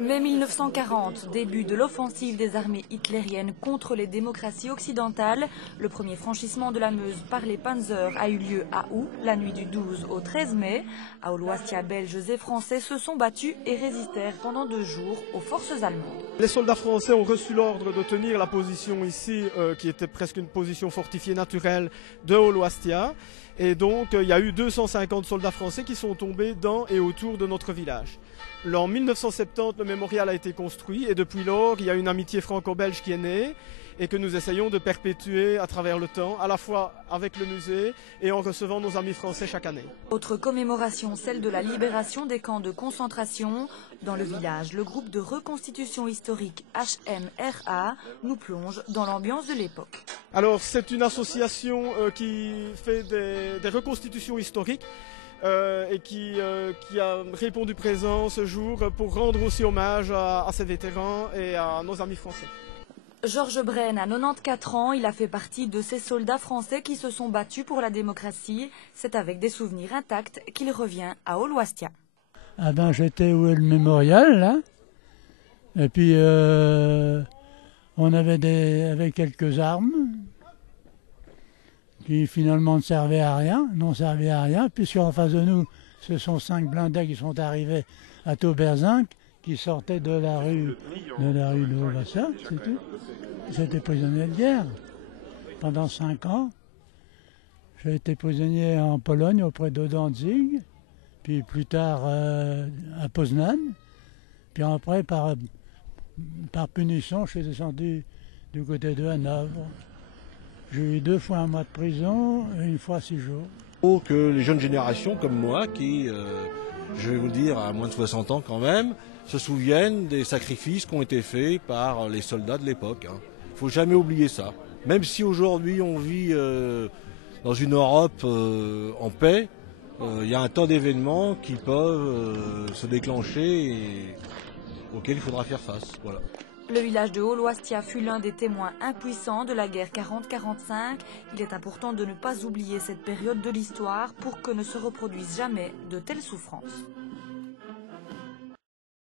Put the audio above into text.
Mai 1940, début de l'offensive des armées hitlériennes contre les démocraties occidentales. Le premier franchissement de la Meuse par les Panzers a eu lieu à août, la nuit du 12 au 13 mai. À Aulnoistia, Belges et Français se sont battus et résistèrent pendant 2 jours aux forces allemandes. Les soldats français ont reçu l'ordre de tenir la position ici, qui était presque une position fortifiée naturelle de Aulnoistia. Et donc il y a eu 250 soldats français qui sont tombés dans et autour de notre village. En 1970, le mémorial a été construit et depuis lors, il y a une amitié franco-belge qui est née et que nous essayons de perpétuer à travers le temps, à la fois avec le musée et en recevant nos amis français chaque année. Autre commémoration, celle de la libération des camps de concentration. Dans le village, le groupe de reconstitution historique HMRA nous plonge dans l'ambiance de l'époque. Alors c'est une association qui fait des reconstitutions historiques. Et qui a répondu présent ce jour pour rendre aussi hommage à ces vétérans et à nos amis français. Georges Brenne a 94 ans, il a fait partie de ces soldats français qui se sont battus pour la démocratie. C'est avec des souvenirs intacts qu'il revient à Aulnoistia. Ah ben j'étais où est le mémorial là, et puis on avait quelques armes qui finalement ne servaient à rien, puisqu'en face de nous, ce sont 5 blindés qui sont arrivés à Tauberzinck, qui sortaient de la rue de Aulnoistia, c'est tout. J'étais prisonnier de guerre pendant 5 ans. J'ai été prisonnier en Pologne auprès de Danzig, puis plus tard à Poznan, puis après par punition, je suis descendu du côté de Hanovre. J'ai eu 2 fois 1 mois de prison et 1 fois 6 jours. Il faut que les jeunes générations comme moi, qui, je vais vous le dire, à moins de 60 ans quand même, se souviennent des sacrifices qui ont été faits par les soldats de l'époque. Il ne faut jamais oublier ça. Même si aujourd'hui on vit dans une Europe en paix, il y a un tas d'événements qui peuvent se déclencher et auxquels il faudra faire face. Voilà. Le village de Aulnoistia fut l'un des témoins impuissants de la guerre 40-45. Il est important de ne pas oublier cette période de l'histoire pour que ne se reproduisent jamais de telles souffrances.